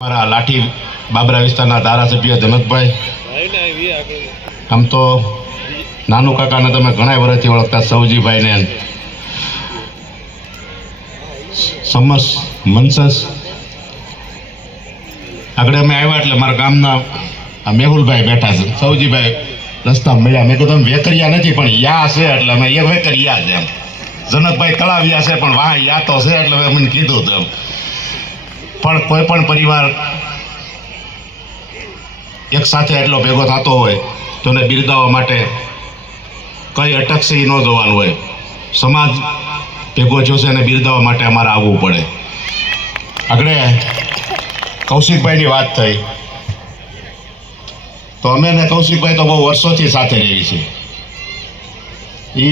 મારા લાઠી બાબરા વિસ્તારના ધારાસભ્ય જનકભાઈ, આમ તો નાનુ કાકાને તમે ઘણા વર્ષથી ઓળખતા સૌજીભાઈને સમસ મનસસ આગળ અમે આવ્યા એટલે મારા ગામના મેહુલભાઈ બેઠા છે. સૌજીભાઈ રસ્તા મળ્યા, મેં કીધું વેકરિયા નથી પણ યા છે એટલે અમે એ વેકરિયા છે. એમ જનકભાઈ તળાવિયા છે પણ વાહ યા તો છે એટલે મને કીધું હતું. પણ કોઈ પણ પરિવાર એક સાથે એટલો ભેગો થતો હોય તો એને બિરદાવવા માટે કઈ અટકશે એ ન જોવાનું હોય. સમાજ ભેગો જોશે અને બિરદાવવા માટે અમારે આવવું પડે. આગળ કૌશિકભાઈની વાત થઈ તો અમે ને કૌશિકભાઈ તો બહુ વર્ષોથી સાથે રહી છે. એ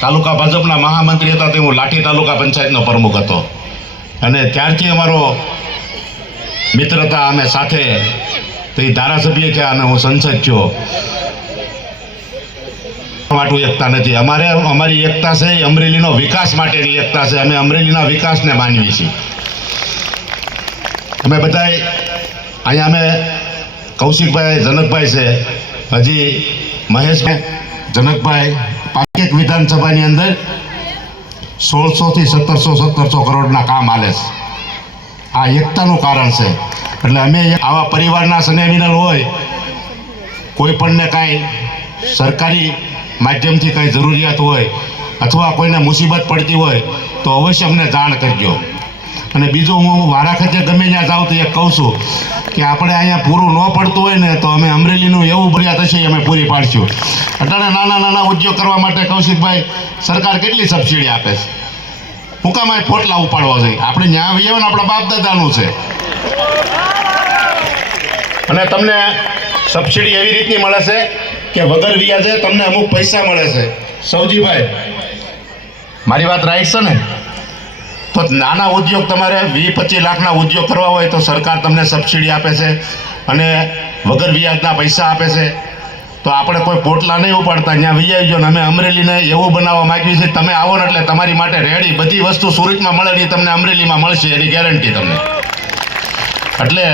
તાલુકા ભાજપના મહામંત્રી હતા તે હું લાઠી તાલુકા પંચાયતનો પ્રમુખ હતો અને ત્યારથી અમારો મિત્રતા અમે સાથે તો એ ધારાસભ્ય છે અને હું સંસદ છું. માટું એકતા નથી અમારી એકતા છે એ અમરેલીનો વિકાસ માટેની એકતા છે. અમે અમરેલીના વિકાસને માનવી છીએ. અમે બધાય અહીંયા અમે કૌશિકભાઈ જનકભાઈ છે, હજી મહેશભાઈ જનકભાઈ પાકેક વિધાનસભાની અંદર 1600 થી 1700 કરોડના કામ હાલે છે. આ એકતાનું કારણ છે. એટલે અમે આવા પરિવારના સ્નેહમિલન હોય, કોઈ પણને કાંઈ સરકારી માધ્યમથી કાંઈ જરૂરિયાત હોય અથવા કોઈને મુસીબત પડતી હોય તો અવશ્ય અમને જાણ કરજો. અને બીજું હું વારાખતે ગમે ત્યાં જાઉં તો એ કહું છું કે આપણે અહીંયા પૂરું ન પડતું હોય ને તો અમે અમરેલીનું એવું ભર્યા થશે અમે પૂરી પાડશું. અત્યારે નાના ઉદ્યોગ કરવા માટે કૌશિકભાઈ સરકાર કેટલી સબસિડી આપે છે. હું કામ આ પોટલા ઉપાડવા જોઈએ? આપણે ન્યાય વિયે ને આપણા બાપ દાદાનું છે. અને તમને સબસિડી એવી રીતની મળે છે કે વગર વ્યાજે તમને અમુક પૈસા મળે છે. સૌજીભાઈ મારી વાત રાઈટ છે ને? તો નાના ઉદ્યોગ તમારે 20-25 લાખના ઉદ્યોગ કરવા હોય તો સરકાર તમને સબસિડી આપે છે અને વગર વ્યાજના પૈસા આપે છે. તો આપણે કોઈ પોટલા નહીં ઉપાડતા, ત્યાં વી આવજો ને અમે અમરેલીને એવું બનાવવા માંગીએ છીએ. તમે આવો ને એટલે તમારી માટે રેડી બધી વસ્તુ સુરતમાં મળે નહીં તમને અમરેલીમાં મળશે એની ગેરંટી તમને. એટલે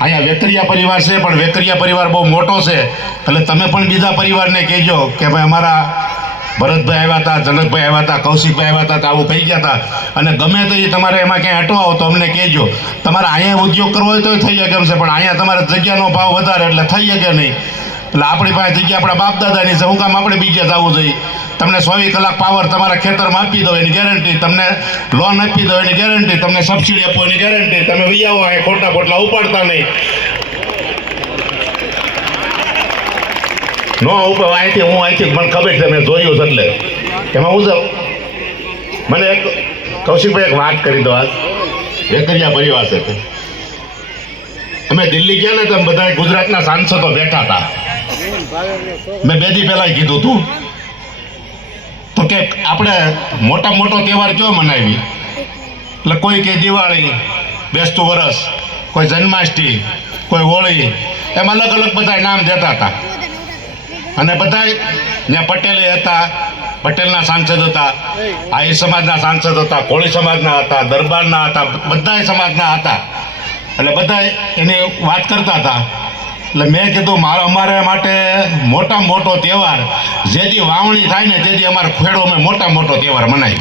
અહીંયા વેકરિયા પરિવાર છે પણ વેકરિયા પરિવાર બહુ મોટો છે. એટલે તમે પણ બીજા પરિવારને કહેજો કે ભાઈ અમારા ભરતભાઈ આવ્યા હતા, જનકભાઈ આવ્યા હતા, કૌશિકભાઈ આવ્યા હતા, તો આવું કહી ગયા હતા. અને ગમે તો એ તમારે એમાં ક્યાંય અટવાવો તો અમને કહેજો. તમારે અહીંયા ઉદ્યોગ કરવો હોય તો થઈ શકે એમ છે પણ અહીંયા તમારે જગ્યાનો ભાવ વધારે એટલે થઈ શકે નહીં. એટલે આપણી પાસે જગ્યા આપણા બાપ દાદાની છે, હું કામ આપણે બીજે જવું જોઈએ? તમને 24 કલાક પાવર તમારા ખેતરમાં આપી દો એની ગેરંટી, તમને લોન આપી દો એની ગેરંટી, તમને સબસિડી આપો એની ગેરંટી. તમે વી આવો અહીં ખોટા પોટલા ઉપાડતા નહીં. નો ઉપર અહીંથી હું અહીંથી મને ખબર છે, મેં જોયું છે. એટલે એમાં હું મને એક કૌશિકભાઈ એક વાત કરી દો. આજ વેકરિયા પરિવાર છે. અમે દિલ્હી ગયા ને તો બધા ગુજરાતના સાંસદો બેઠા હતા. મેં 2 દી પહેલા કીધું હતું તો કે આપણે મોટો તહેવાર કયો મનાવી? એટલે કોઈ કે દિવાળી, બેસતું વરસ, કોઈ જન્માષ્ટમી, કોઈ હોળી, એમ અલગ બધા નામ દેતા હતા. અને બધા ત્યાં પટેલે હતા, પટેલના સાંસદ હતા, આહિર સમાજના સાંસદ હતા, કોળી સમાજના હતા, દરબારના હતા, બધા સમાજના હતા. એટલે બધા એની વાત કરતા હતા. એટલે મેં કીધું અમારે માટે મોટામાં મોટો તહેવાર જેથી વાવણી થાય ને તેથી અમારે ખેડો અમે મોટો તહેવાર મનાવી.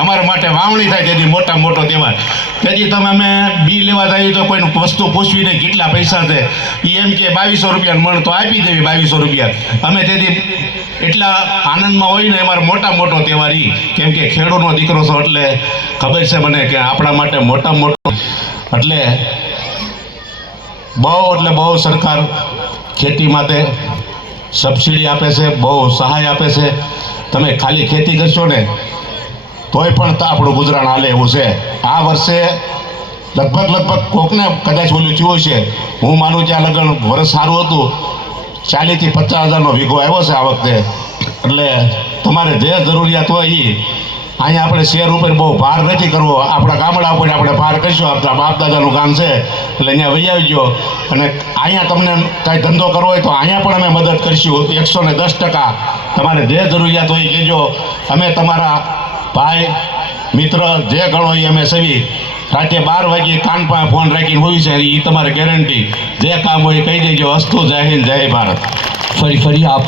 અમારા માટે વાવણી થાય તેથી મોટામાં મોટો તહેવાર. તેથી તમે અમે બી લેવા જઈએ તો કોઈ વસ્તુ પૂછવી નહીં કેટલા પૈસા છે, એ એમ કે 2200 રૂપિયા મણ તો આપી દેવી 2200 રૂપિયા. અમે તેથી એટલા આનંદમાં હોય ને અમારો મોટો તહેવાર એ. કેમ કે ખેડૂતનો દીકરો છો એટલે ખબર છે મને કે આપણા માટે મોટામાં મોટો. એટલે બહુ સરકાર ખેતી માટે સબસિડી આપે છે, બહુ સહાય આપે છે. તમે ખાલી ખેતી કરશો ને તોય પણ આપણું ગુજરાન હાલે એવું છે. આ વર્ષે લગભગ કોકને કદાચ ઓલું થયું છે. હું માનું ત્યાં લગન વર્ષ સારું હતું, 40 થી 50 હજારનો વીઘો આવ્યો છે આ વખતે. એટલે તમારે જે જરૂરિયાત હોય એ અહીંયા આપણે શેર ઉપર બહુ ભાર નથી કરવો. આપણા ગામડા ઉપર આપણે ભાર કરીશું. આપણા બાપ દાદાનું કામ છે એટલે અહીંયા વહી આવજો. અને અહીંયા તમને કાંઈ ધંધો કરવો હોય તો અહીંયા પણ અમે મદદ કરીશું 110%. તમારે જે જરૂરિયાત હોય કહેજો. અમે તમારા ભાઈ મિત્ર જે ગણો એ અમે સવી રાતે 12 વાગે કાન પાસે ફોન રાખીને હોવી છે એ તમારે ગેરંટી જે કામ હોય એ કહી દેજો. અસ્તુ જય હિન્દ જય ભારત. ફરી આપ